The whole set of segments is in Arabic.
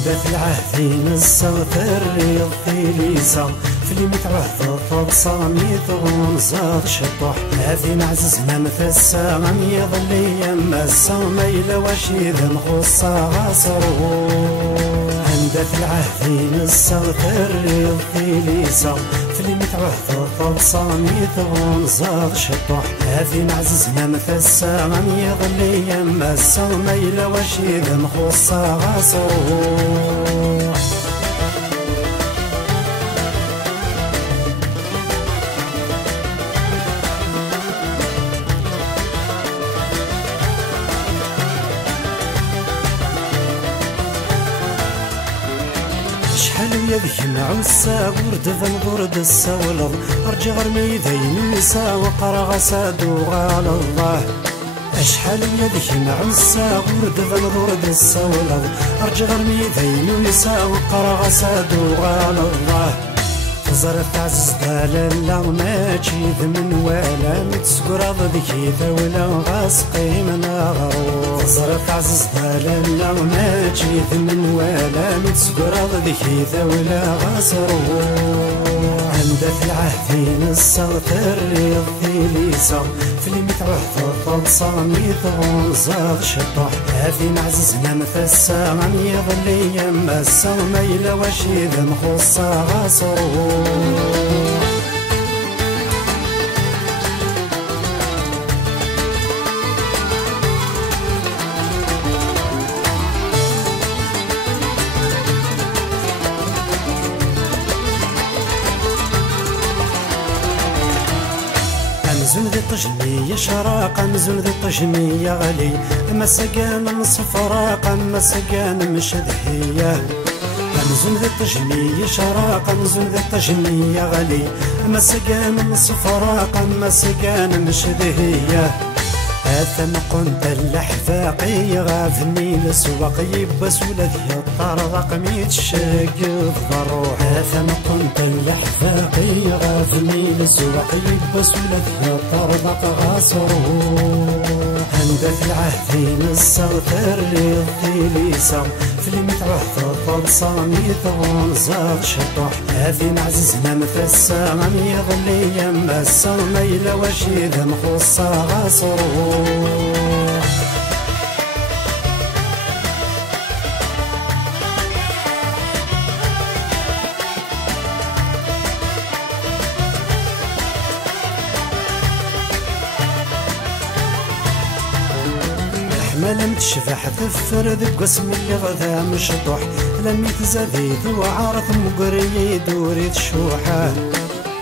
في العهدين الصغر الريض في ليسا في اللي متعهد فرصاني ثغون زاد شطوح هذي معززنا مثسا غم يظل ايام مسا ميلا وشيذ مخصا غاصرو في العهدين الصغر الريض في ليسا في اللي متعهد فرصاني ثغون زاد شطوح هذي معززنا مثسا غم يظل ايام مسا ميلا وشيذ مخصا غاصرو شحال يذي معوسا ورد ذنبورد السولض ارجع غرمي ذين نسا وقرا غسادو غال الله شحال يذي معوسا ورد ذنبورد السولض ارجع غرمي ذين نسا وقرا غسادو غال الله تزرف عزز دالا ماشي ذمن ولا متسكر ضدكي ذولا غاسقي من غرو تزرف عزز دالا ماشي ذمن ولا متسكر ضدكي ذولا غاسرو عند في العهدين الصغر الريض في ليسا في اللي متعهد فرصاني ثغون زاد شطوح هذي معززنا مثسا غم يظل ايام مسا ميلا وشيذ مخصا غاصرو أمزون ذي الطجمية شراق أمزون ذي الطجمية غلي أما سقان نصف راق أما سقان مشدهية أمزون ذي الطجمية شراق أمزون ذي الطجمية غلي أما سقان نصف راق أما سقان مشدهية هذا ما كنت الأحفاقي غافني لسواق يبس ولا ذي الطرق ميتشق الضرو هذا ما كنت الأحفاقي غافني لسواق يبس ولا ذي الطرق غاصرو عند في العهدين الصغر الريض في ليسا في اللي متعهد فرصاني ثغون زاد شطوح هذي معززنا مثسا غم يظل ايام مسا ميلا وشيذ مخصا غاصرو ما لم تشفح ثفر ذك قسم اللي غذا مشطوح لم يتزاذيد وعارض مقري دوري تشوحه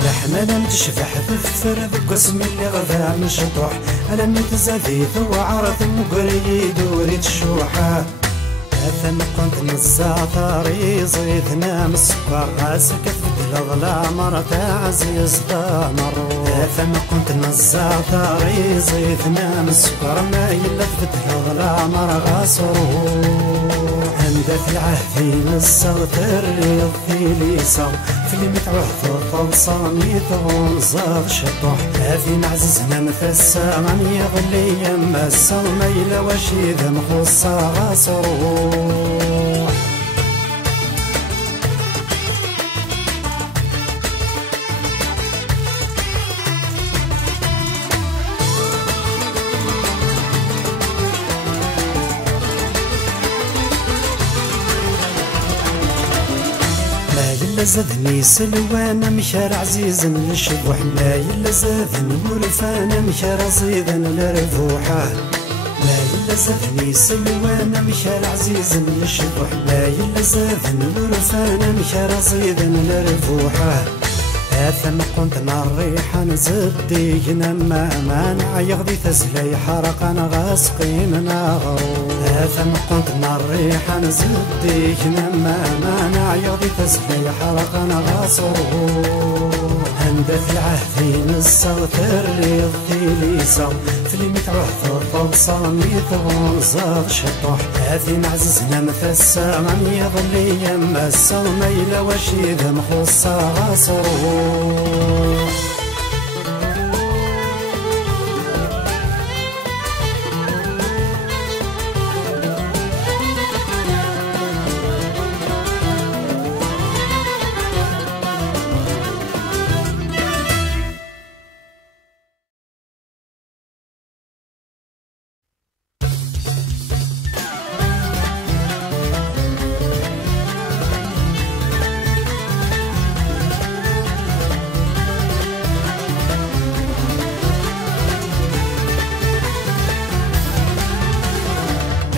لحما لم تشفح ثفر ذك قسم اللي غذا مشطوح لم يتزاذيد وعارض مقري دوري تشوحه ثم كنت نزع ثاري زيدنا مسكر راسك في الظلام مرتا عزيز دامر ثم كنت نزع ثاري زيدنا مسكر ما يلا في الظلام غاصرو عند في العهدين الصغر الريض في ليسا في اللي متعهد فرصاني ثغون زاد شطوح هذي معززنا مثسا غم يظل ايام مسا ميلا وشيذ مخصا غاصرو يلا زادني سلوانا مشار عزيزا للشبوح ما يلا زادني ورفانا مشار عزيزا للرفوحة ما يلا زادني سلوانا مشار عزيزا للشبوح ما يلا زادني ورفانا مشار عزيزا للرفوحة هذا ما كنت نريحا نزدينا ما مانع يغذي تسلي حرق انا غاسقي من غرو هذا ما كنت نريحا نزدينا ما مانع يغذي تسلي حرق انا غاصرو عند في العهدين الصغر الريض في ليسا في اللي متعهد فرصاني ثغون زاد شطوح هذي معززنا مثسا غم يظل ايام مسا ميلا وشيذ مخصا غاصرو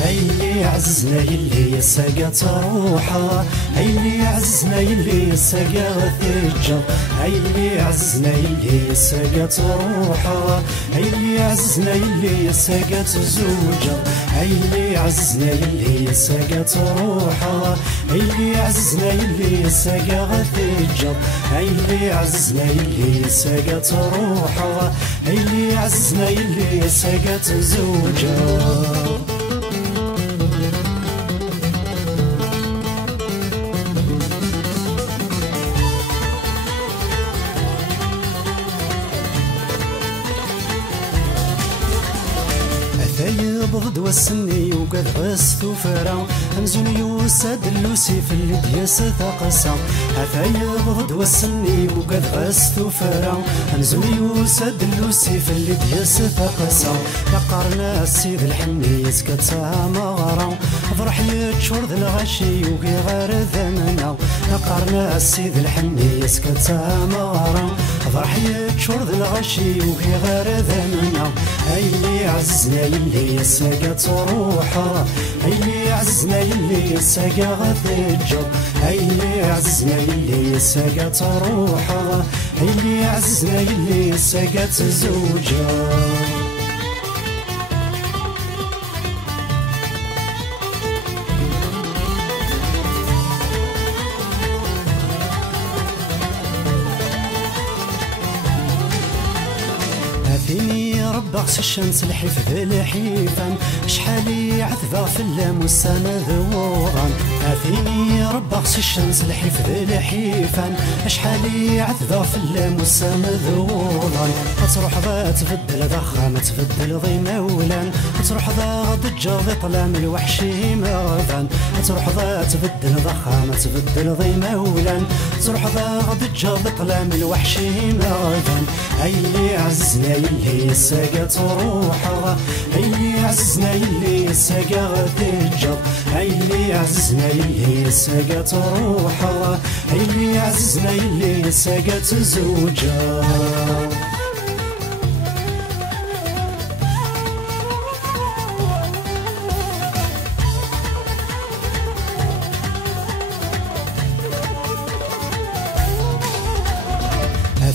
اللي عززنا يلي ساقات روحه اللي عززنا يلي ساقات الجر اللي عززنا يلي ساقات روحه اللي عززنا يلي ساقات زوجه اللي عززنا يلي ساقات روحه اللي عززنا يلي ساقات الجر اللي عززنا يلي ساقات روحه اللي عززنا يلي ساقات زوجه ضد والسني وقد غست وفرا همزون يوسد اللوسي في اللي دياس ثقسا عفايب ضد والسني وقد غست وفرا همزون يوسد اللوسي في اللي دياس ثقسا لقرنا السيد الحني يسكتها مغرا فرح يتشور ذا الغشي وقي غير ذمنا لقرنا السيد الحني يسكتها مغرا فرح يتشور ذا الغشي وقي غير ذمنا اللي عزنا يلي ساقات روحه اللي عزنا يلي ساقات الجر اللي عزنا يلي ساقات روحه اللي عزنا يلي ساقات زوجه فيني رب غس الشمس الحفظ الحيفان شحالي عذبة في اللام والسما ذوضان فيني رب غس الشمس الحفظ الحيفان شحالي عذبة في اللام والسما ذوضان تروح ذا تبدل ضخام تبدل ضي مولان تروح ذا ضجة ضي طلام الوحشي مغفان تروح ذا تبدل ضخام تبدل ضي مولان تروح ذا ضجة ضي طلام الوحشي مغفان اللي عزنا يلي ساقات روحه اللي عزنا يلي ساقات الجر اللي عزنا يلي ساقات روحه اللي عزنا يلي ساقات زوجه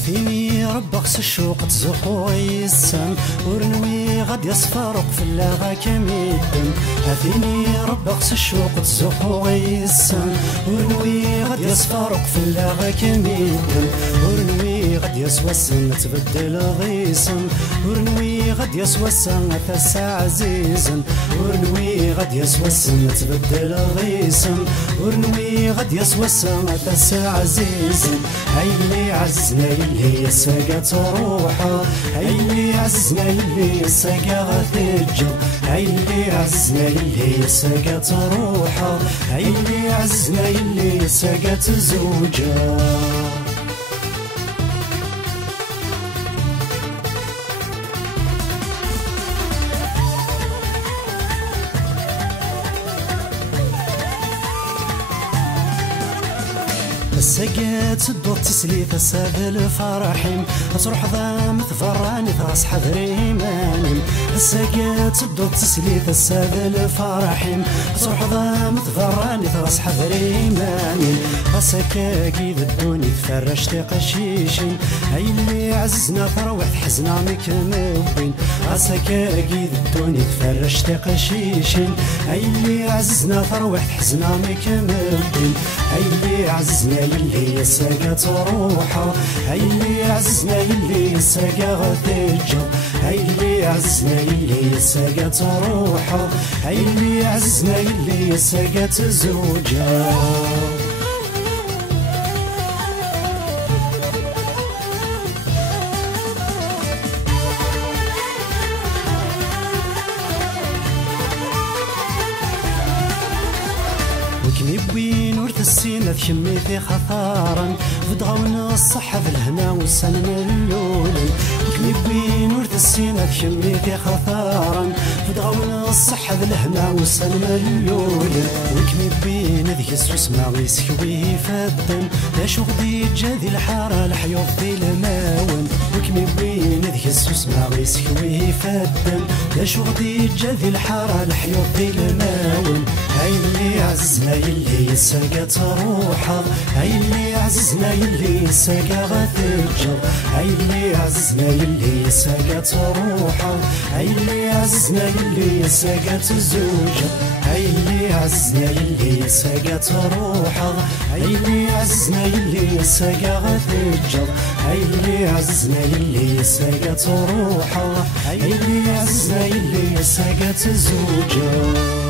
فيني رب غس الشوق تزخو يسام ورنوي غد يصفرق في اللاغا كميدم فيني رب غس الشوق تزخو يسام ورنوي غد يصفرق في اللاغا كميدم ورنوي غد يسوى السن تبدل ضيسم ورنوي غد يسوى السن ثسا عزيزا ورنوي غد يسوى السن تبدل ضيسم ورنوي غد يسوى السن ثسا عزيزا اللي عزنا اللي ساقات روحه اللي عزنا اللي ساقات الجر اللي عزنا اللي ساقات روحه اللي عزنا اللي ساقات زوجه الساقات الدور تسليت الساد الفرحيم تروح ذا مثفراني ثراس حذري مانيم الساقات الدور تسليت الساد الفرحيم تروح ذا مثفراني ثراس حذري مانيم السكاكي الدوني تفرش قشيشين اي اللي عزنا ثروح حزنا مكمبين السكاكي الدوني تفرش قشيشين اي اللي عزنا ثروح حزنا مكمبين اي اللي عزنا يلي ساقات روحه اللي عزنا يلي ساقات الجر اللي عزنا يلي ساقات روحه اللي عزنا يلي ساقات زوجه وين ورث السينة ثشميتي خطارا فدغون الصحة في الهنا والسن ملولا وين ورث السينة ثشميتي خطارا فدغون الصحة في الهنا والسن ملولا وين ذيك السوس ما يسكويه فدن لا شغدي جاذي الحارة الحيوط دي الماون كمي وين ذيك السوس ما غيسكويه فدم لا شغدي جا ذي الحارة الحيوط ذي الماون هاي اللي عزنا يلي ساقا تروحض هاي اللي عززنا يلي ساقا غتجر هاي اللي عززنا يلي ساقا تروحض هاي اللي عززنا يلي ساقا تزوجر هاي اللي عززنا يلي ساقا تروحض هاي اللي عززنا يلي ساقا غتجر هاي اللي عززنا يلي ساقا تروحض هاي اللي عززنا يلي ساقا تزوجر.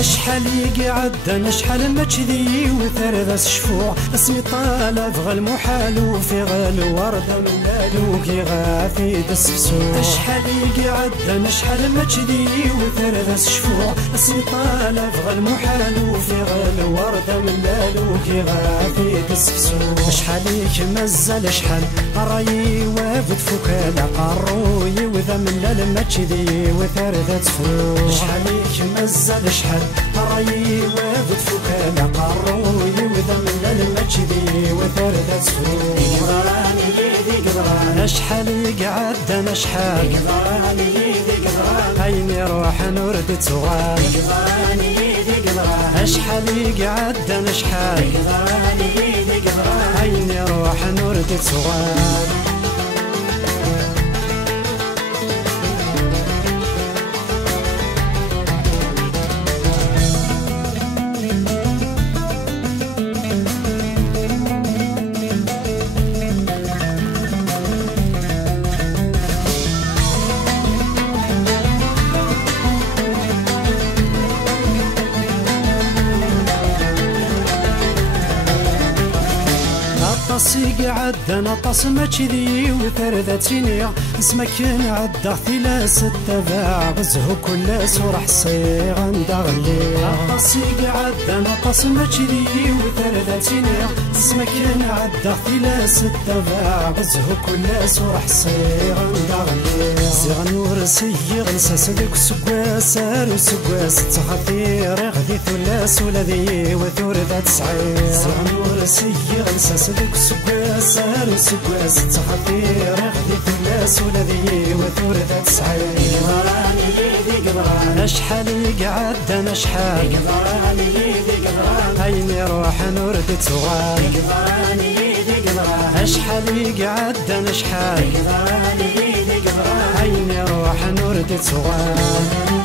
أشحال يقعد شحال ما كذي وثرث شفوع اسمي طالب غا المحال وفي غا الوردة من لالو كي غافي دسفسوع أشحال يقعد شحال ما كذي وثرث شفوع اسمي طالب غا المحال وفي غا الوردة من لالو كي غافي دسفسوع شحال يمزل شحال رايي وافد فوكالا قروي وذا من لال ما كذي وثرث فوع شحال يمزل شحال رايي وافد فوكالا قروي وذا من المجدي وثردت فوق قدراني ذي قدران شحال يقعد انا شحال قدراني ذي قدران هيني روح نورد تغال قدراني ذي قدران شحال يقعد انا شحال قدراني ذي قدران هيني روح نورد تغال. طاسي قعد انا طاس ما كذي وثرثتيني اسمك عدا ثلاث التباع غزه كل سورح صيغ ندغلي طاسي قعد انا طاس ما كذي وثرثتيني اسمك عدا ثلاث التباع غزه كل سورح صيغ ندغلي صيغ نور سيغ نساس ذيك سكواس سار سكواس تخطير غذي ثلاث ولذي وثورذات سعير صيغ نور سيغ نساس ذيك سكواس سار سكواس تخطير غذي ثلاث ولذي وثورذات سعير قدراني ذي قدران شحال يقعد انا شحال قدراني ذي قدران هيني روح نورد تغال قدراني ذي قدران شحال يقعد انا شحال قدراني ذي قدران هيني روح نورد تغال.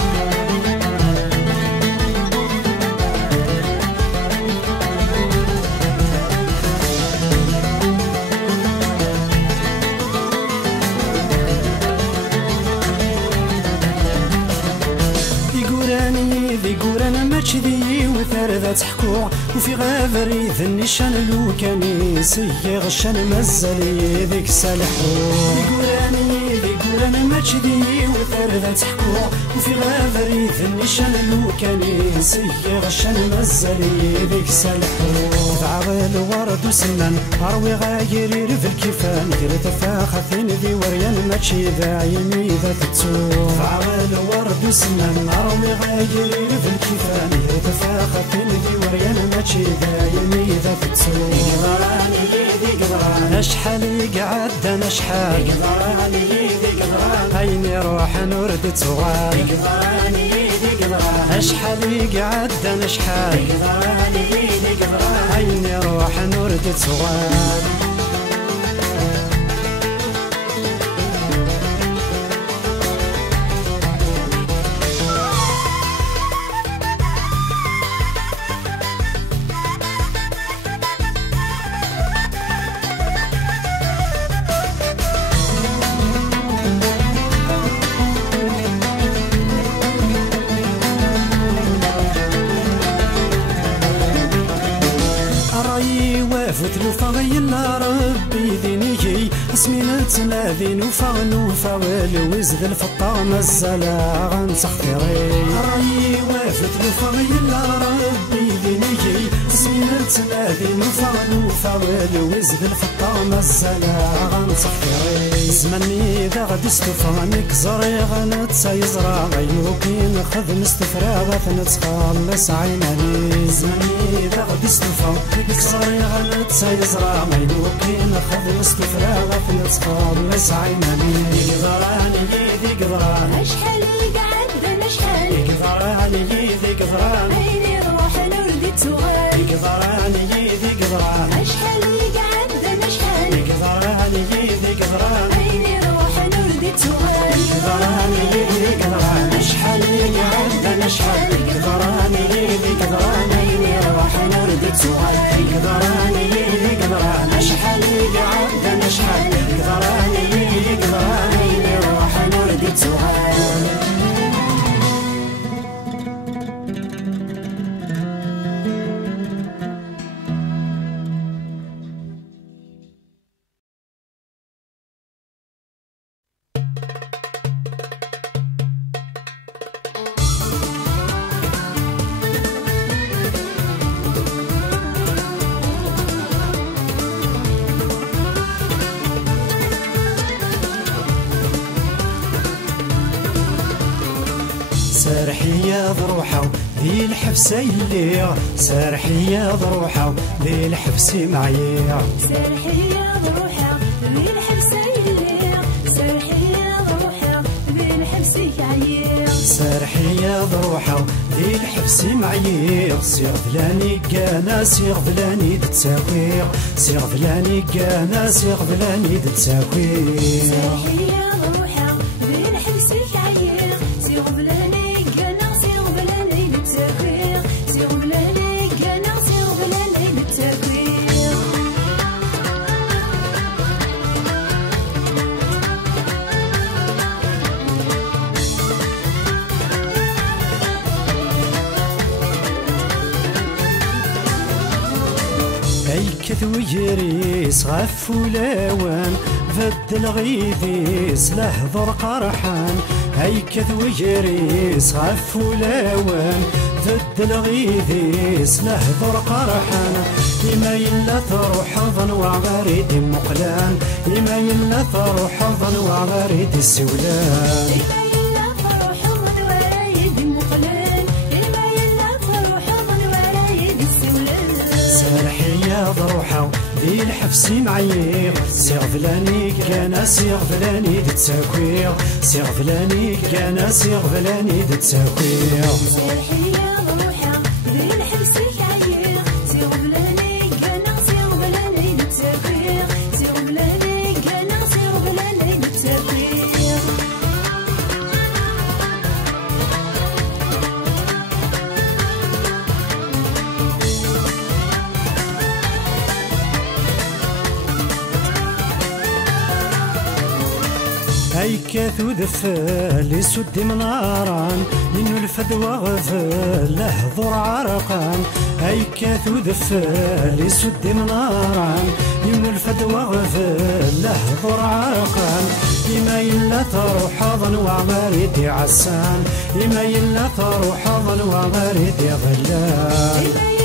كذي وثرثة حكوع وفي غابري ذني شان الوكاني سيغ شان مزلي ذيك سالحو يقولاني ما كذي وثرثة حكوع وفي غابري ذني شان الوكاني سيغ شان مزلي ذيك سالحو تعاوي الورد وسنان اروي غايري في الكيفان دير تفاخثين ذي وريان ما كي ذا يمي ذا تتسوق تعاوي الورد وسنان اروي غايري في الكيفان تفاخثين ذي وريان ماشي دايمي ذا تتسوق قدراني ذي قدران شحال يقعد انا شحال قدراني ذي قدران عيني روح نورد تغال اشحال يقعد شحال عيني روح نورد تغال فتلو فغيلا ربي دينيكي اسمينا تنادين وفغنوفا والوزد الفطام الزلا غنسخطيري رايي وافتلو فغيلا ربي دينيكي اسمينا تنادين وفغنوفا والوزد الفطام الزلا غنسخطيري زمني ذا غدي استفانك زري غنتسا يزرع غيوكي نخذ نستفراغ نتخلص عيناني زمني ذا غدي استفانك زري غنتسا يزرع غيوكي نخذ نستفراغ نتخلص عيناني يقدراني يقدراني اشحال يقعد اشحال يقدراني يقدراني عيني روح نردي تغال يقدراني يقدراني اشحال يقعد اشحال يقدراني يقدراني عيني روح نردي تغال يقدراني اشحال يقعد اشحال يقدراني يقدراني عيني روح نردي تغال يقدراني يقدراني اشحال يقعد اشحال يقدراني يقدراني عيني روح نردي تغال سارحية ضروحة ذي الحبسة اللي سارحية ضروحة ذي الحبسة معايا سارحية ضروحة ذي الحبسة اللي سارحية ضروحة ذي الحبسة عيا سارحية ضروحة ذي الحبسة معايا سير فلاني كانا سير فلاني تتساوي سير فلاني كانا سير فلاني تتساوي سارحية ضروحة ذي الحبسة عيا سير فلاني كثو يريس غف ولاوان فد الغيثيس لهضر قرحان هاي كثو يريس غف ولاوان فد الغيثيس لهضر قرحان إما يلا تروح ظن وعغاريد مقلان إما يلا تروح ظن وعغاريد السولان سارحية ضروحة ذي الحبسي معايا سير فلاني كان سير فلاني تتساكوي سير فلاني كان سير فلاني تتساكوي سارحية ضروحة ذي الحبسي معايا سير فلاني كان سير فلاني تتساكوي سير فلاني كان سير فلاني تتساكوي هاي كاثو ذفال يسد مناران إنو الفدوى غفال لهضر عرقان هاي كاثو ذفال يسد مناران إنو الفدوى غفال لهضر عرقان إما يلا تروح ظن وعماريدي عسان إما يلا تروح ظن وعماريدي غلان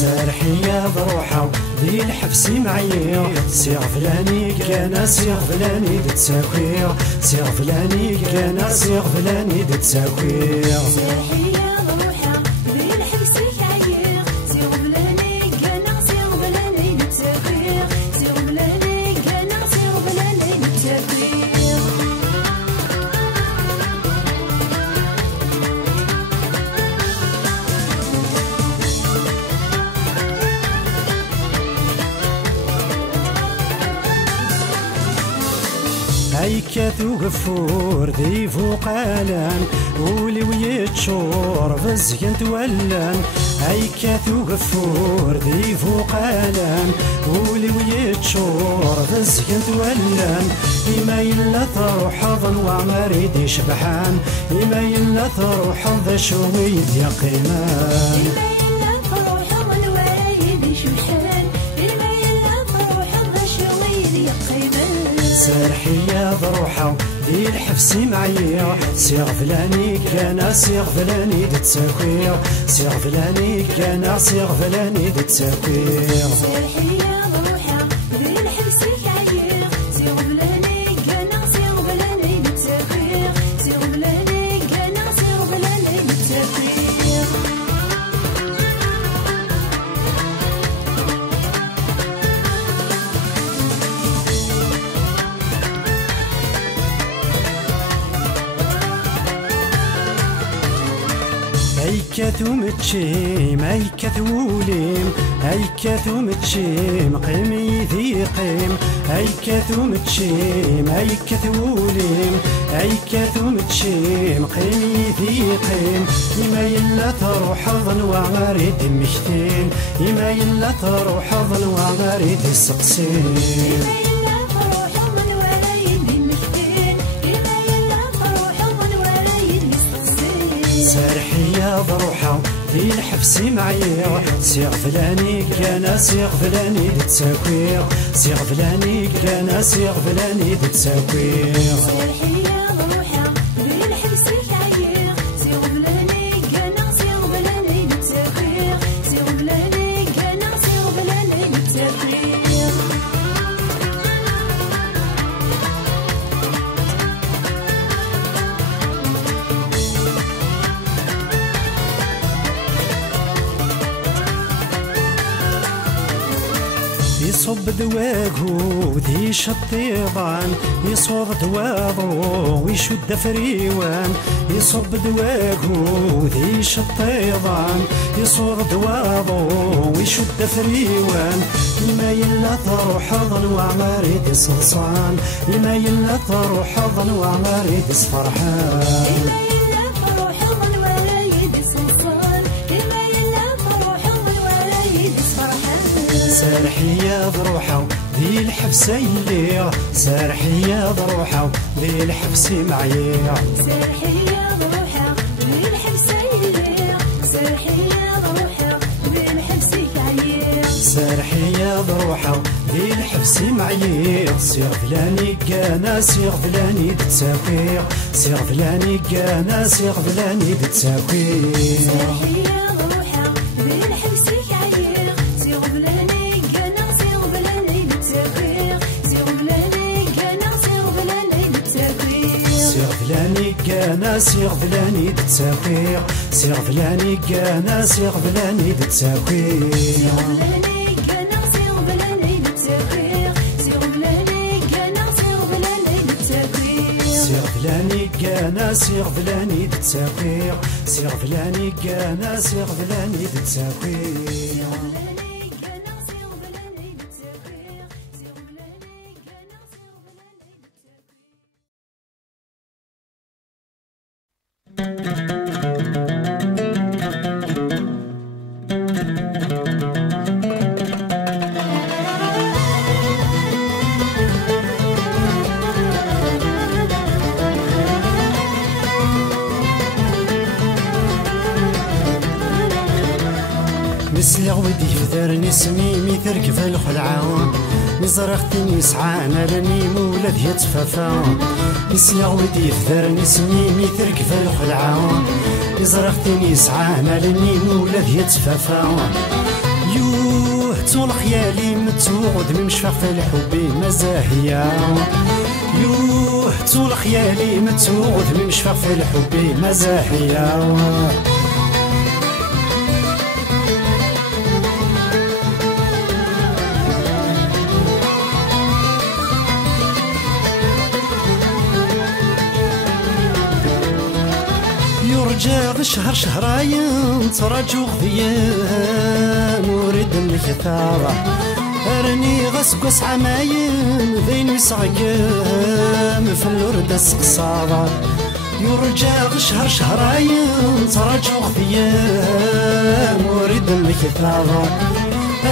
سارحية ضروحة ذي الحبسي معايا سير فلاني كان سير فلاني تتساكوي سير فلاني كان سير فلاني تتساكوي سارحية ضروحة ذي الحبسي معايا سير فلاني كان سير هيكاثو غفور ذي فوقالان ولي ويتشور فزين تولان هيكاثو غفور ذي فوقالان ولي ويتشور فزين تولان إما يلا تروح ظن وعمريد يشبحان إما يلا تروح ذا شويد يقيمان سارحي يا ضروحة دي الحفسي معايا سيغ فلاني كان سيغ فلاني دتساكوير سيغ فلاني كان سيغ فلاني دتساكوير سارحي يا ضروحة دي الحفسي معايا سيغ فلاني كان سيغ فلاني دتساكوير سيغ فلاني كان سيغ فلاني دتساكوير هيكاثو متشيم هيكاثو وليم هيكاثو متشيم قيمي ذي قيم هيكاثو متشيم هيكاثو وليم هيكاثو متشيم قيمي ذي قيم إما يلا تروح ظن وعمريد مكتين إما يلا تروح ظن وعمريد السقسين سارحي يا ضروحة في الحبسي معايا سيغ فلاني كان سيغ فلاني دتساكوير سيغ فلاني كان سيغ فلاني دتساكوير سارحي يا ضروحة في الحبسي معايا سيغ فلاني كان سيغ فلاني دتساكوير سيغ فلاني كان سيغ فلاني دتساكوير يصب دواقو ذي شطيضان يصوض دواضو ويشد فريوان يصب دواقو ذي شطيضان يصوض دواضو ويشد فريوان لما يلا تروح ظن وعمريد صلصان لما يلا تروح ظن وعمريد فرحان سارحي يا ضروحة ذي الحبسي اللي سارحي يا ضروحة ذي الحبسي معايا سارحي يا ضروحة ذي الحبسي اللي سارحي يا ضروحة ذي الحبسي معايا سارحي يا ضروحة ذي الحبسي معايا سيغ فلاني كان سيغ فلاني دتساكوير سيغ فلاني كان سيغ فلاني دتساكوير سارحي يا ضروحة ذي الحبسي معايا سيغ فلاني كان سيغ فلاني دتساكوير سيغ فلاني كان سيغ فلاني دتساكوير سيغ فلاني كان سيغ فلاني دتساكوير سيغ فلاني كان سيغ فلاني دتساكوير سيغ فلاني كان سيغ فلاني دتساكوير سيغ فلاني كان سيغ فلاني دتساكوير نسلغ ودي فذرني سميمي تركب الخلعة نزرختني يسعانا لني مولد يتفافا نسلغ ودي فذرني سميمي تركب الخلعة نزرختني يسعانا لني مولد يتفافا يوه طول خيالي متوغد ممشفق في الحب مزاهية يوه طول خيالي متوغد ممشفق في الحب مزاهية يرجع شهر شهرين تراجو غيان ورد الكثارة أرني غسقس عماين ذين يسعقم في الورد السقصارة يرجع غشهر شهراين تراجع خذيام وريد المكثارة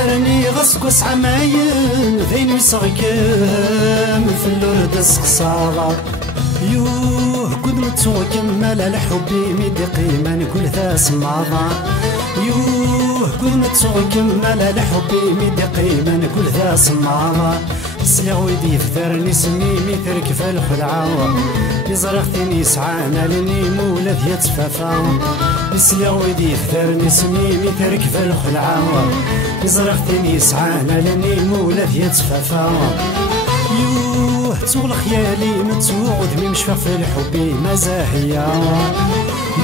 أرني غسقس عماين ذين يسعقم في الورد السقصارة يوه كنت متوكمل الحب ميدي قيمة نقول ذا سمارة يوه كنت متوكمل الحب ميدي قيمة نقول ذا سمارة سلي ويدي فثرني سميمي تركف الخدعة يزرختني سعانا لني مولد يتفافا سلي ويدي فثرني سميمي تركف الخدعة يزرختني سعانا لني مولد يتفافا يوه تغل خيالي متوعد مي مشفى في الحب مزاهية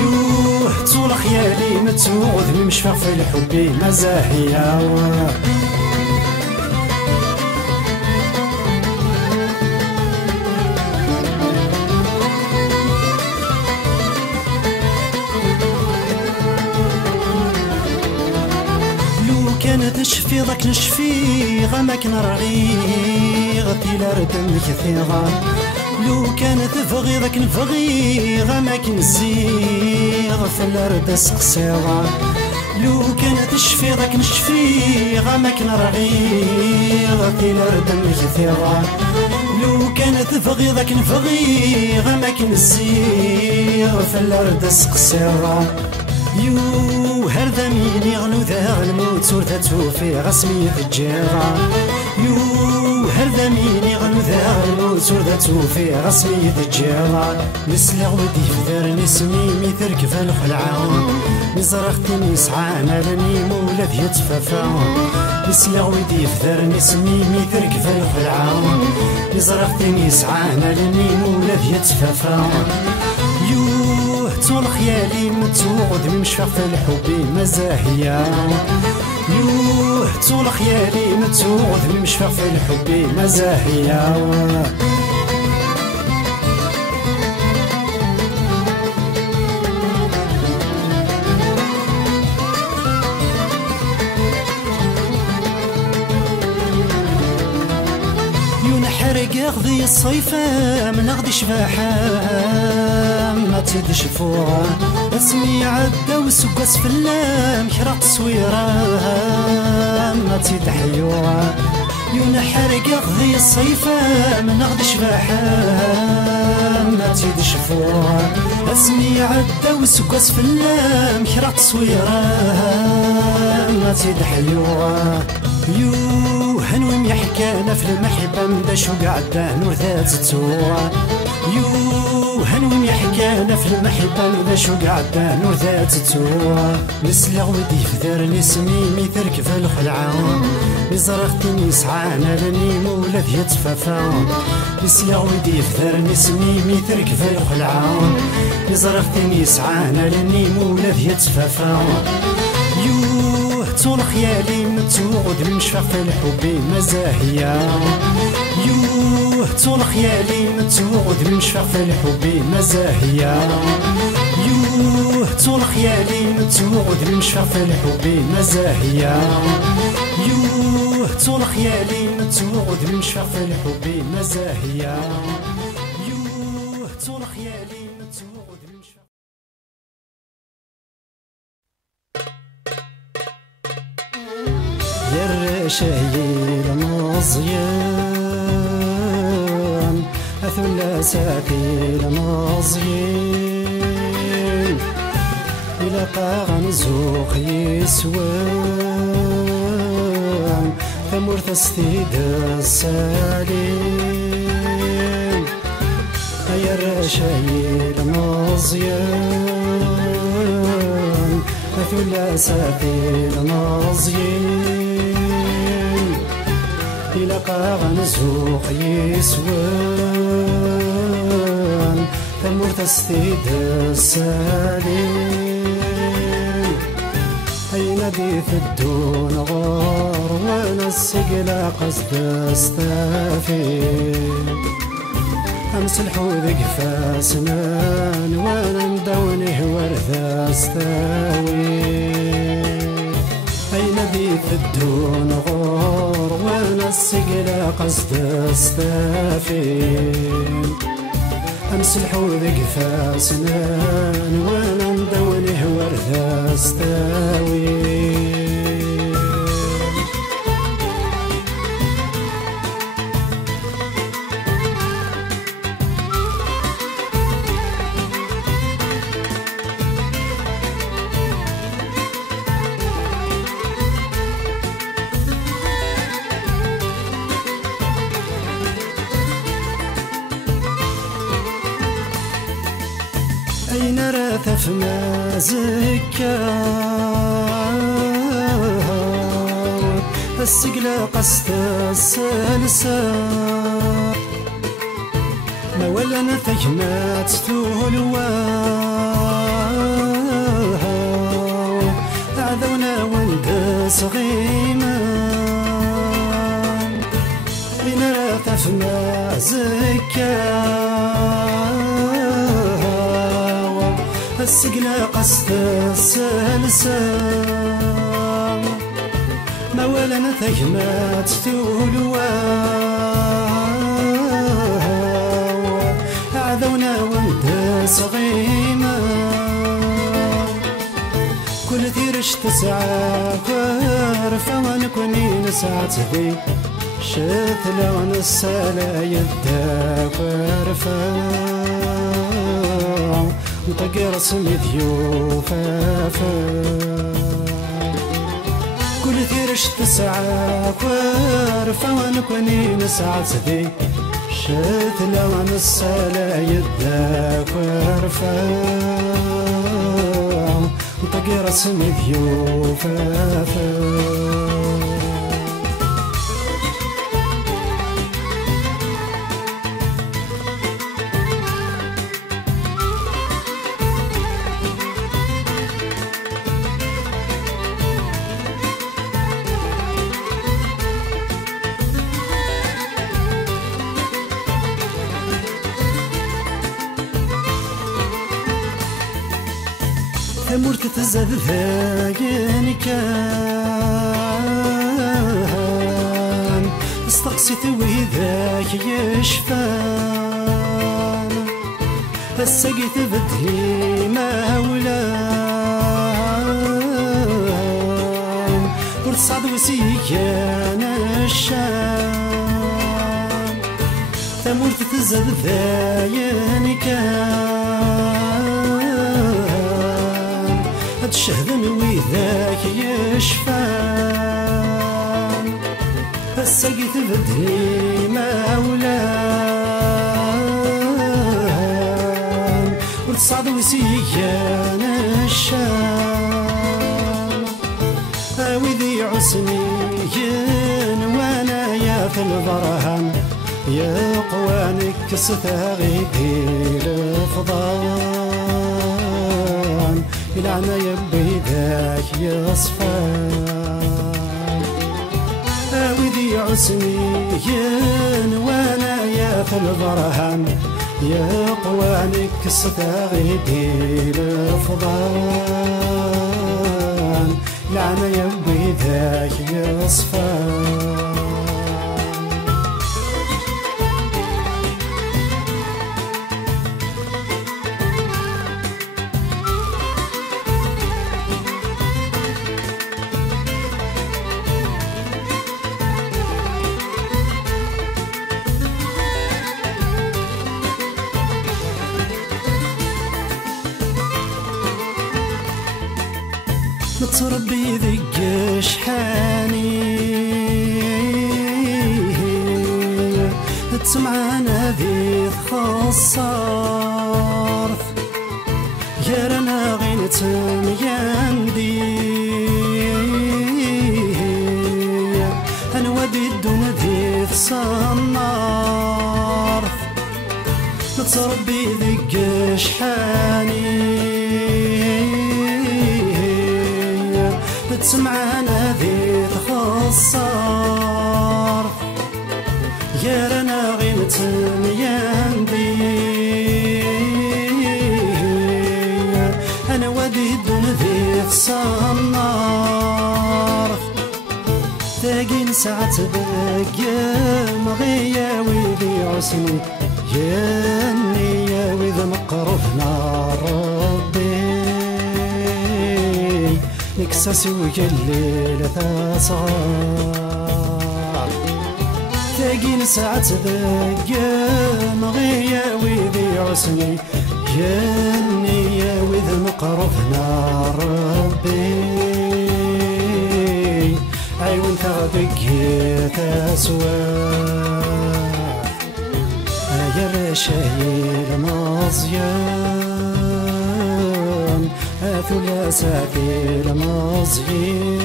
يوه تغل خيالي متوعد مي مشفى في الحب مزاهية كانت نشفي ضاك نشفي غمك نرغي غتي لا ردم كثيرا لو كانت تبغي ذاك نبغي غمك نزيغ في الارض سقسيرا لو كانت تشفي ذاك نشفي غمك نرغي غتي لا ردم كثيرا لو كانت تبغي ذاك نبغي غمك نزيغ في الارض سقسيرا يو هرذا مين يغلو ذا الموت ورثة توفي غسمية الجيرة يو هرذا مين يغلو ذا الموت ورثة توفي غسمية الجيرة نسلغ ودي فذرني سميمي تركف الخلعة نزرختني سعانا لني مولد يتفافا نسلغ ودي فذرني سميمي تركف الخلعة نزرختني سعانا لني مولد يتفافا يوه طول خيالي متوعد مشفى في الحب مزاهية يوه طول خيالي متوعد مشفى في الحب مزاهية ينحرق يغذي الصيفة من غدي شباحة ما تيدش فوها اسمي عدى وسقس في اللام كرا تصويرة ما تيد حيوها ينحرق يغذي الصيفة من غدي شباحة ما تيدش فوها اسمي عدى وسقس في اللام كرا تصويرة ما تيد حيوها يو هنوم يحكانا في المحبة مدا شو قعدة نور ذات التوى يو هنوم يحكانا في المحبة مدا شو قعدة نور ذات التوى نسلغ ودي فذرني سميمي تركف الخلعة نزرختني سعانا لني مولد يتفافا نسلغ ودي فذرني سميمي تركف الخلعة نزرختني سعانا لني مولد يتفافا يوه طول خيالي متوعد مشفى في الحب مزاهية يوه طول خيالي متوعد مشفى في الحب مزاهية يوه طول خيالي متوعد مشفى في الحب مزاهية يوه طول خيالي متوعد مشفى في الحب مزاهية يوه طول خيالي متوعد مشفى الرشايل مزيان ثلاثاتي المزيان إلى قاغن زوخ يسوان ثمرت استيد السالين هيا الرشايل مزيان ثلاثاتي المزيان إلى قاغن زوق يسوان ثمرت استيد السالين أين دي في الدون غار وانا السقلا قصد استافين أمس الحوذق فاسنان وانا ندوني ورثة استاوي أين دي في الدون غار استافين أمسلحو ذيك فاسنان وانا ندوني ورثة استاوين أين راث فما زكا السقلا قصد السلسال ما ولا نثجمات ثولوا أعذونا ولد صغيمان أين راث فما زكا السقلا قصد السلسال ما ولا نثجمات ثولوا أعذونا ولد صغيما كل ثيرش تسعى كرفة ونكوني نسعى تهدي شثلة ونسالة يدا كرفة نطق رسمي ضيوفافا كل ثيرش تسعى كرفة ونكوني نسعى تهدي شثلة ونسالة يدا كرفة نطق رسمي ضيوفافا ثمرت تزاد ذاين كان استقصيت وذاك يشفان السقيت بدهي مولان ورصعد وسيكان الشام ثمرت تزاد ذاين كان الشهد وذاك يشفان السقيت بدهي مولان وتصعد وسيان الشام وذي عسنيين وانا يا في البرهان يا قوانك ستغيدي الفضان العنا يبي ذاك يصفان وذي عسنيين وانا يا في البرهان يا قوانك ستغيدي الفضان العنا يبي ذاك يصفان تربي ذق شحاني تسمعنا ذي خصارث يا رنا غينت مياندي انا ودي الدون ذي صنارث تربي ذق شحاني تسمعنا ذي تخصر يا رنا غينت مياندي انا ودي الدون ذي صنار تاقين ساعة بقى مغيا ويدي عسني ياني يا وذا مقربنا ربي نكساسي ويلي صغار تاقين ساعة بقى مغيا ويدي عسني ياني يا وذا مقربنا ربي عيون تغدق تسوى يا رشايل مزيان ثلاثة المزيان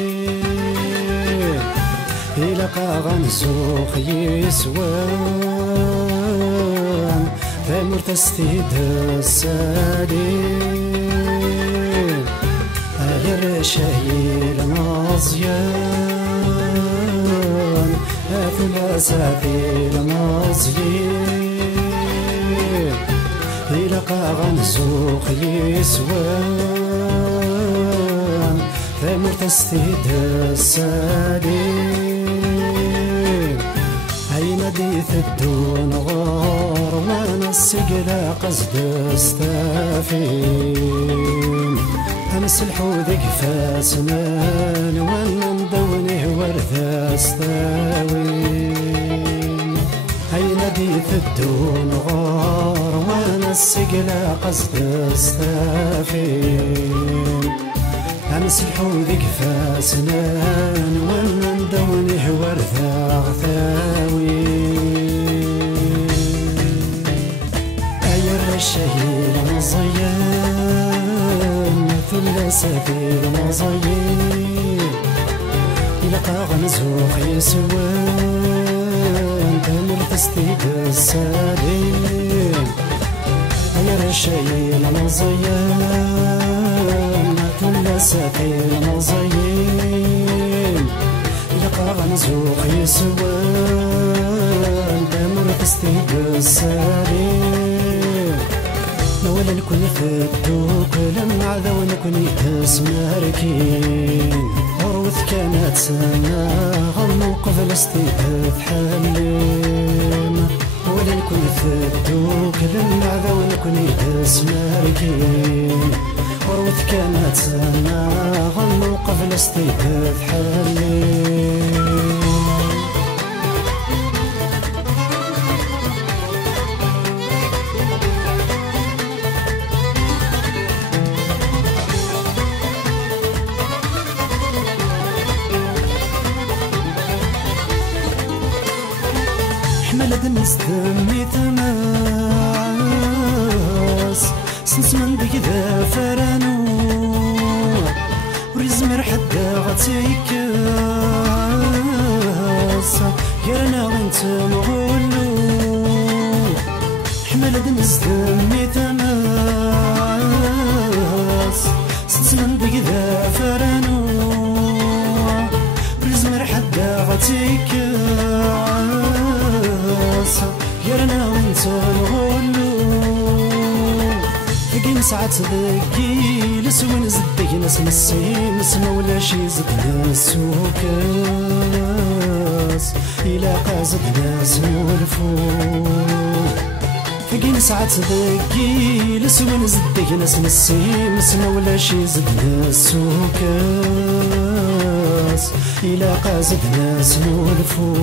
إلى قاغن سوق يسوان ثمر تستيد السالين يا رشايل مزيان ثلاثة المزيان إلى قاغن سوق يسوان ثمر تستيد السالين أين ديث الدون غار وانا السقلا قصد استافين أمس الحوذق فاسمان وانا مدونه ورث استاوين أين ديث الدون غار وانا السقلا قصد استافين أمس الحوذق فاسنان وانا مدونه ورث غثاوين أي الرشايل مزيان ثلاثة المزيان إلى قاغن زوق يسوان تمر تستيد السالين أي الرشايل مزيان ثلاثة المزيان إلى قاغن زوق يسوان تمر تستيد السالين ولا نكون ثدوك لما عذا ونكون يتسماركين عروث كانت سنة غم وقفل استيقظ حليم ولا نكون ثدوك لما عذا ونكون يتسماركين عروث كانت سنة غم وقفل استيقظ حليم حملت نستمي تماس سنسمن بكذا فرانو ورزمر حدا غتيكاس يرنا غنت مغلو حملت نستمي تماس سنسمن بكذا فرانو ورزمر حدا غتيكاس يرنا وانت نغلو ثقين ساعات ذكي لسوين زدك ناس نسيم اسمه ولا شي زدنا السوكاس إلا قازد ناس نولفو ثقين ساعات ذكي لسوين زدك ناس نسيم اسمه ولا شي زدنا السوكاس إلا قازد ناس نولفو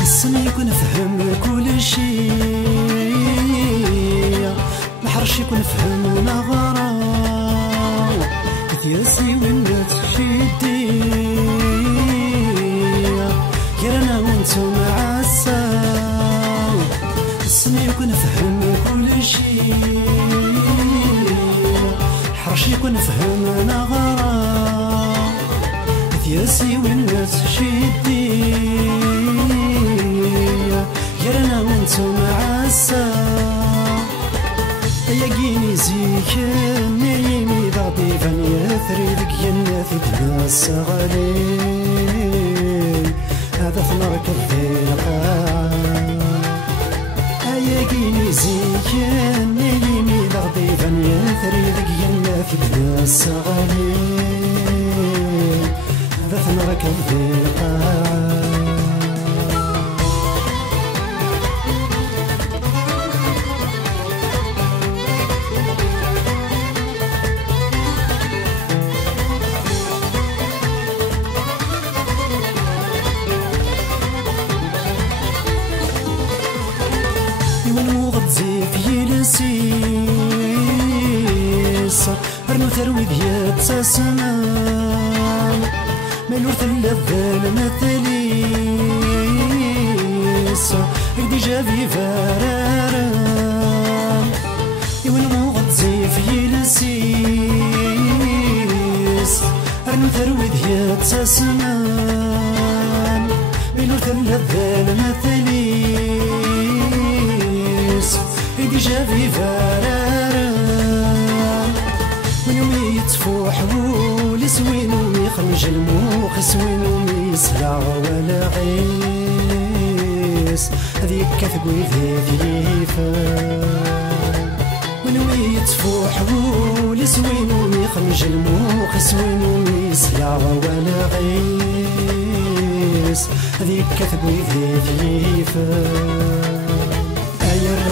السن يكون فهم كل شيء محرش يكون فهم نغرا ياسي ونت شدي يرنا وانتو مع الساو السن يكون فهم كل شيء حرش يكون فهم نغرا ياسي ونت شدي يرنا وانتو مع الساعة يا جيني زيك نيمي ضغطي فاني ثري ذك في تناس غالي هذا نركب في القاع أياكيني زيكان يمي لغضيفا يثري ذك ينا في تناس غالي هذا نركب في القاع زيف يلسيس أرنو ثروي ديال تساسمان مالور ثلاثة مثليس هكدي جافي فارارام يونمو غد زيف يلسيس أرنو ثروي ديال تساسمان مالور ثلاثة مثليس إيدي جافي فارارام من يومي يتفوح ولي سوين ومي خمج الموخ سوين ومي يسلع ولا عيس هذيك كتقوي ذيفا من يومي يتفوح ولي سوين ومي خمج الموخ سوين ومي يسلع ولا عيس هذيك كتقوي ذيفا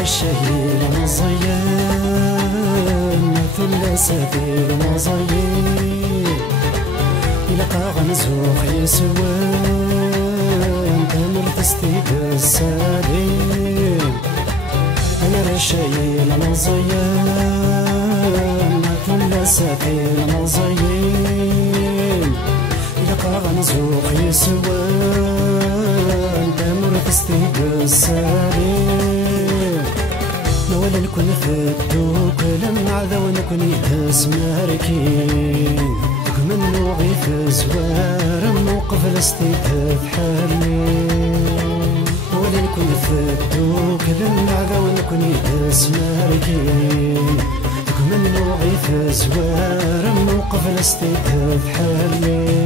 الشهير مزيان ثلاثة المزيان يلقى غنزوخ يسوان أمر تستيد السليم أنا الشهير مزيان ثلاثة المزيان يلقى غنزوخ يسوان أمر تستيد السليم ولا نكون فدوك لما عذا ونكون يهز ماركين من نوعي في زوار موقف لاستيتاف حالين ولا نكون فدوك لما عذا ونكون يهز ماركين من نوعي في زوار موقف لاستيتاف حالين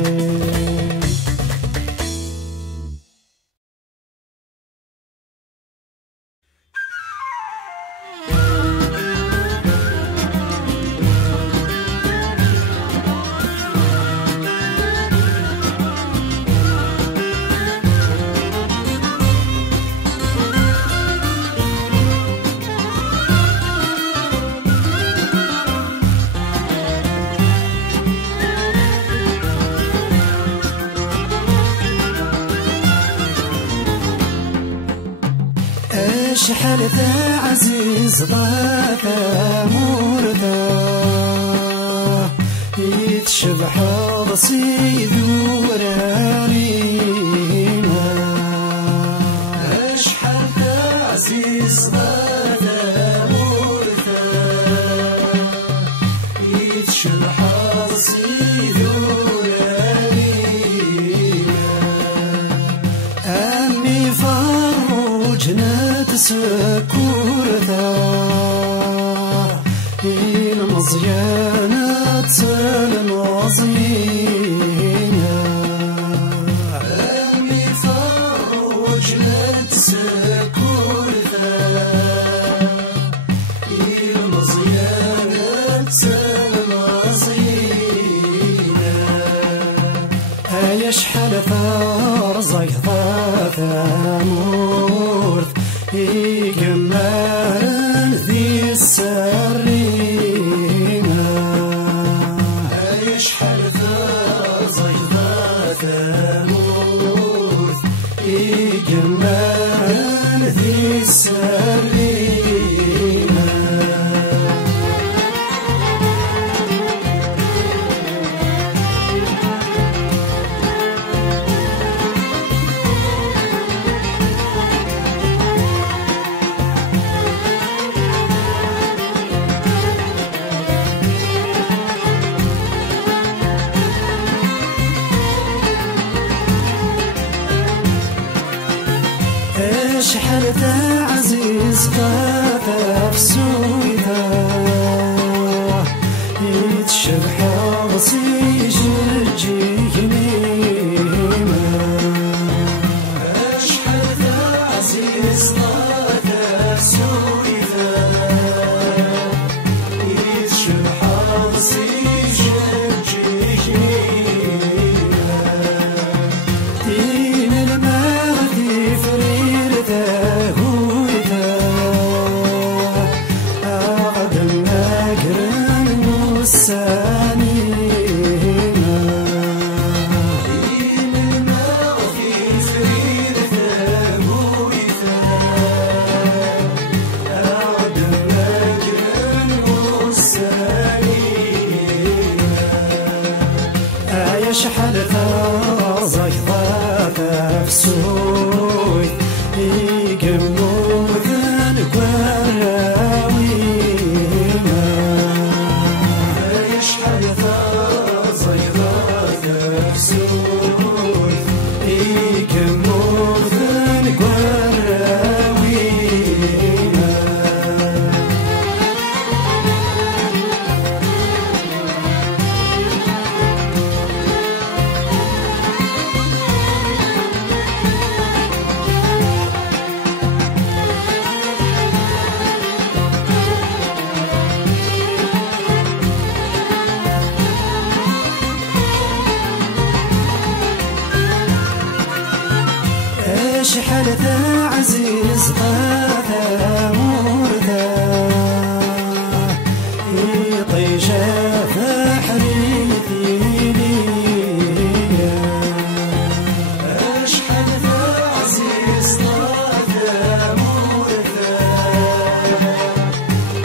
شحال ذا عزيز ضاتا مردا يتشبح رصيد ورارينا شحال ذا عزيز ضاتا مردا يتشبح رصيد ورارينا أمي فروجنا سكورتا إن مزيانة المزينة أمي فروجنا سكورتا إن مزيانة المزينة أيا شحال ثار زيضات أمورت يجمعن ذي السريمة يشحل ذا زيضات أمورت يجمعن ذي السريمة شحال ذا عزيز ضاتا في سويدا يتشبح رصيج الساني شحال ثرزك ضاف فسوي يقمو ذن قراوينا شحال ثرزك ضاف فسوي يقمو ذن قراوينا شحال ذا عزيز غادا مردا يطيجا فحريتي ليا شحال ذا عزيز غادا مردا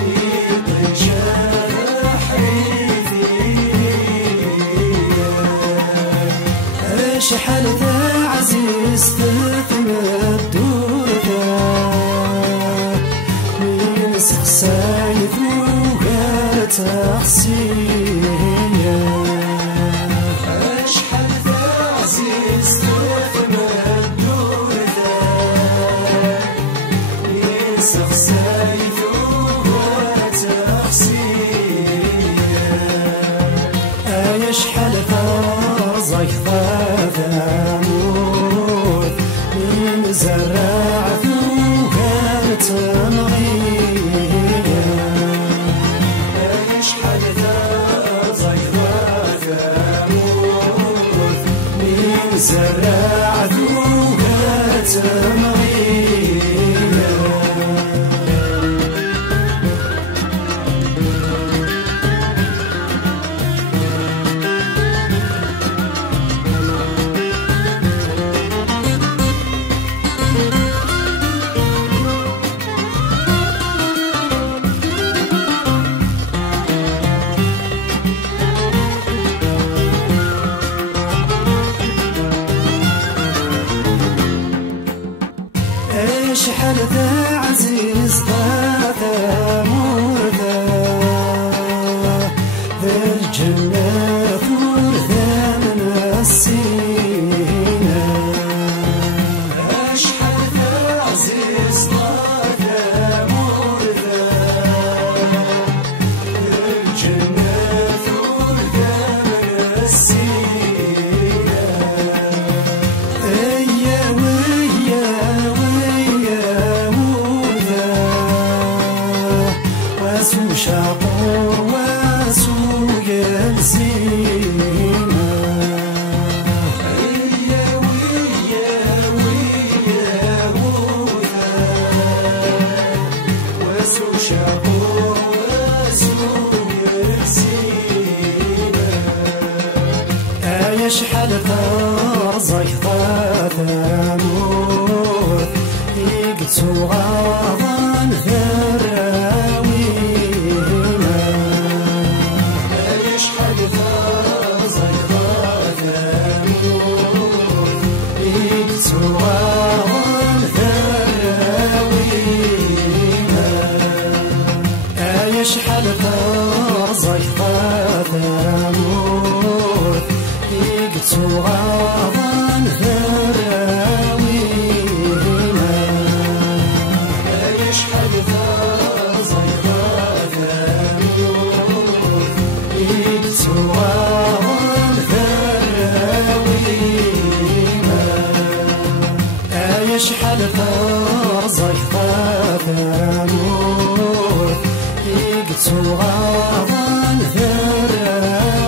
يطيجا فحريتي ليا شحال ذا عزيز سايد وقالت أخسية أشحال ذا عزيز تثمد دوردا ينسخ سايد وقالت أخسية أشحال ذا رزق ذا موت من زرعت وقالت زرعت وقالت مغيبة شحال ذا عزيز ضاذا مرذا ذا الجنة ورثا من السينا شحال ذا عزيز ضاذا مرذا ذا الجنة ورثا من السينا واسو شاقور واسو يلزينا ويا وذا واسو شاقور واسو يلزينا شحال ثرزك ضاذا موت يقتو غاضان ذراوينا شحال ثرزك ضاذا موت يقتو غاضان ذراوينا شحال ثرزك ضاذا موت يقتو غاضان ذراوينا شحال ثرزك ضاذا موت يقتو غاضان ذراوينا شحال ثرزك ضاذا موت يقتو غاضان ذراوينا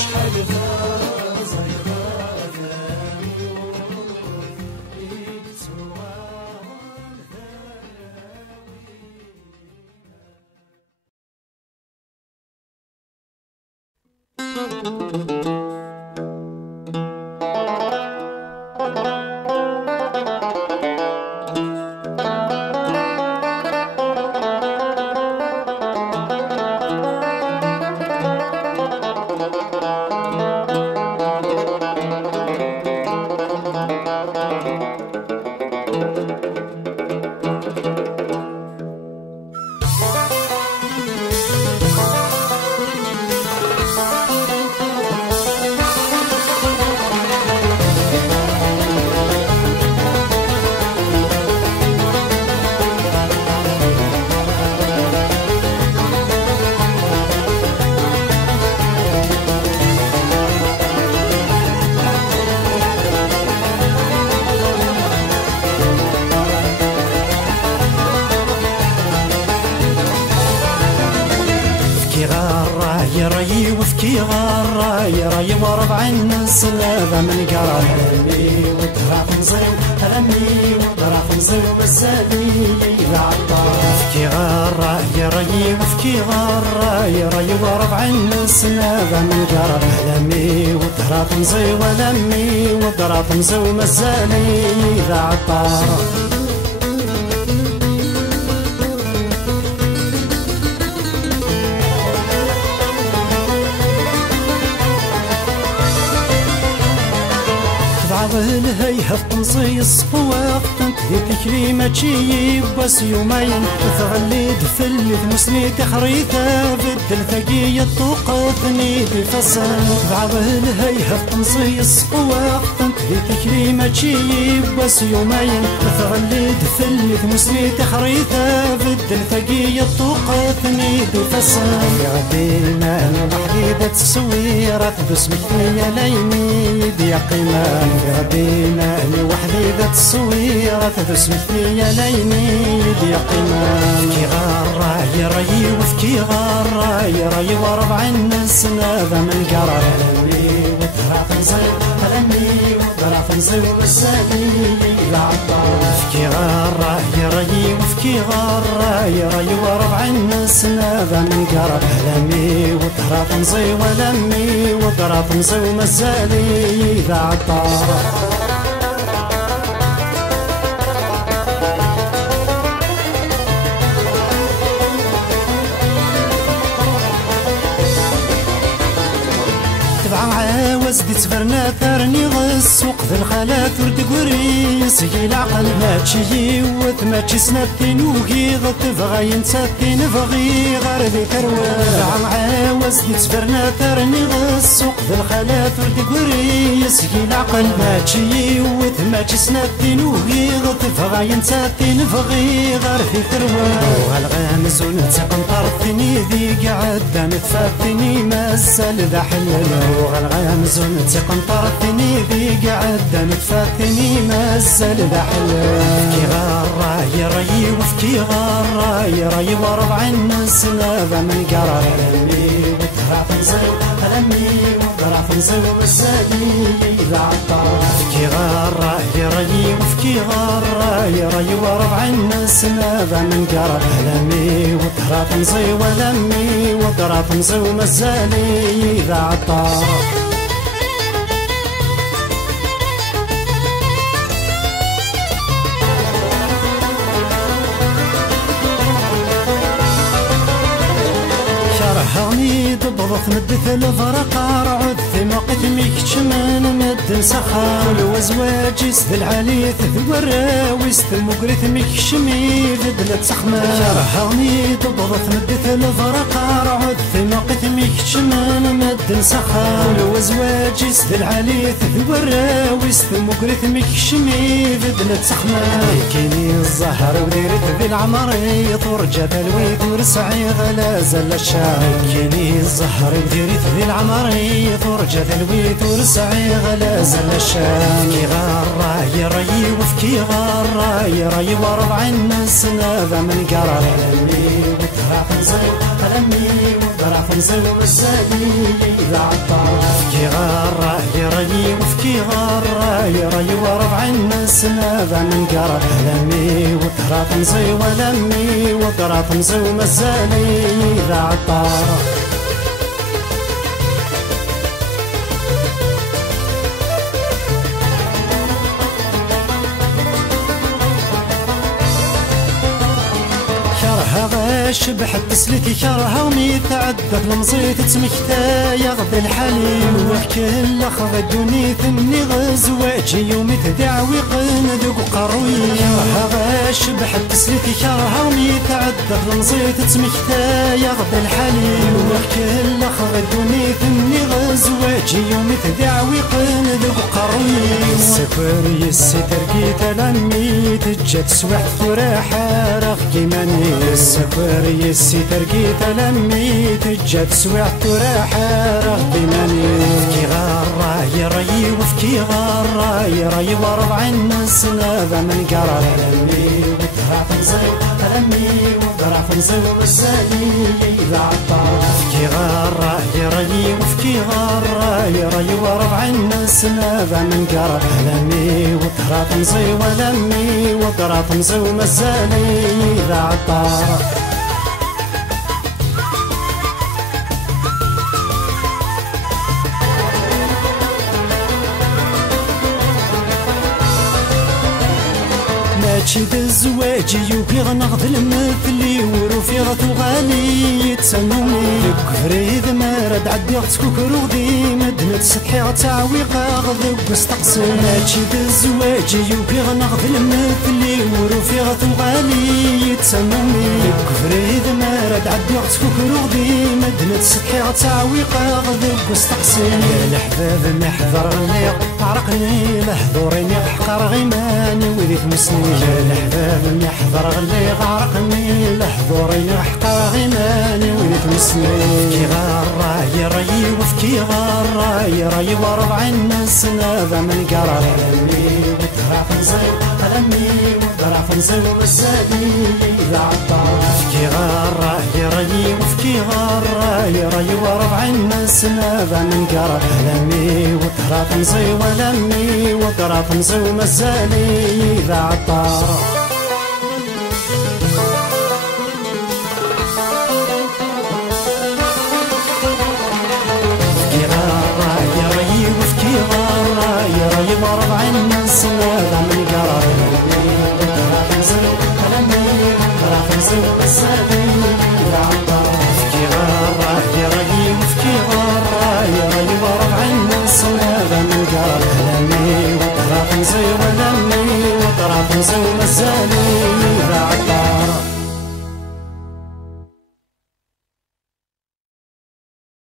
شحال ثرزك ضاذا موت يقتو غاضان ذراوينا راي وفكي راي وربع الناس هذا من قرا هلمي وطرا نزيو هلمي وطرا نزيو مسالي إذا عطا وفكي راي وفكي راي وربع الناس هذا من قرا هلمي وطرا نزيو هلمي وطرا نزيو مسالي إذا عطا الهي هفطنصي الصفوات ذي تكريمة شي بس يومين تغليد في اللي مسني تخريطة بدل ثقية طوقتني بفصل بعض الهي هفطنصي الصفوات ذي تكريمة شي بس يومين تغليد في اللي مسني تخريطة بدل ثقية طوقتني بفصل غدينا الوحيدة تسويرات باسمك يا ليني دي قيمة غدينا لوحدي ذات الصويرة تسمثني يا ليني دي قيمة فكي راي وفكي راي وربع الناس هذا من قرار هلمي وطرا نزيو هلمي وطرا نزيو مسالي إذا عطا فكي راي وفكي راي وربع الناس هذا من قرار هلمي وطرا نزيو هلمي وطرا نزيو مسالي إذا عطا عاوز دي تفرنا ثارني غسوق ذا الخالات ورد قري سقي العقل ما تشي وث ما تشي سنتين وقي تبغى ينساتين بغي غير ذي تروى عاوز دي تفرنا ثارني غسوق ذا الخالات ورد قري سقي العقل ما تشي وث ما تشي سنتين وقي تبغى ينساتين بغي غير ذي تروى وهالغامز ونتسقن طرفني ذي قعد نتفاتني مسال ذا حلل وغالغامز ونتسقن طرفني ذي قعد نتفاتني مسال ذا حلل فكي راي وفكي راي وربع الناس هذا من قرار هلمي وطرا نزيو هلمي وطرا نزيو مسالي إذا عطا فكي راي وفكي راي وربع الناس هذا من قرار هلمي وطرا نزيو هلمي وطرا نزيو مسالي إذا عطا هاني دبضت مدت الفرق رعد ثمقت ميكش من مد سخا والوزواج ذي العليث ذي الراويس المقرث ميكش مي بدلت سخمة هاني دبضت مدت الفرق رعد ثمقت ميكش من مد سخا والوزواج ذي العليث ذي الراويس المقرث ميكش مي بدلت سخمة كيني الزهر وديرت ذي العمري ترجى تلويت ورسعي غلا زل الشاي كيني الزهر وديرت ذي العمري ترجى تلويت ورسعي غلا زل الشام كي راي وفكي راي وربع الناس هذا من قرار هلمي وطرا نزيو هلمي وطرا نزيو مسالي إذا عطا فكي راي وفكي راي وربع الناس هذا من قرار هلمي وطرا نزيو هلمي وطرا نزيو مسالي إذا عطا غاش بحد تسليتي كرها ومي تعدت المزيت تسمكتا يغض الحليم وكل اخذ الدنيا ثمني غزواجي يومي تدعوي قندق قروي غاش بحد تسليتي كرها ومي تعدت المزيت تسمكتا يغض الحليم وكل اخذ الدنيا ثمني غزواجي يومي تدعوي قندق قروي السكر يسي تركيت لمي تجت سوحت فراحة رغ كيماني السكر يسي تركيت لمي تجت سوحت فراحة رغ كيماني فكي غارة يري وفكي غارة يري وربع الناس ناذا من قرار لمي وطرع تنزي لمي وطرع تنزي ومسالي إذا عطار فكي غارة يري وفكي غارة يري وربع الناس ناذا من قرار لمي وطرع تنزي ولمي وطرع تنزي ومسالي إذا عطار ماشي بالزواج يوبي غنغض المثلي وروفي غتوغالي يتسنوني فريد ما رد عدي غتكوكر وغدي مدنة سطحي غتعويق غضب واستقصي ماشي بالزواج يوبي غنغض المثلي وروفي غتوغالي يتسنوني فريد ما رد عدي غتكوكر وغدي مدنة سطحي غتعويق غضب واستقصي يا الحباب نحذر غني عرقني لحضوريني حقر غيماني وذي تمسني يا الحباب نحضر غلي غرقني لحضوري حقا غيماني ويت مسني فكي غارة يري وفكي غارة يري وربع الناس ناذا من قرار لمي وطرع فنزي لمي وطرع فنزي ومسالي إذا عطار فكي غارة يري وفكي غارة يري وربع الناس ناذا من قرار لمي وطرع فنزي ولمي وطرع فنزي ومسالي إذا عطار وربع الناس ناذا من قرار راح نزل لمي راح نزل مسالي إذا عطار فكي غارة يري وفكي غارة يري وربع الناس ناذا من قرار لمي راح نزل ولمي راح نزل مسالي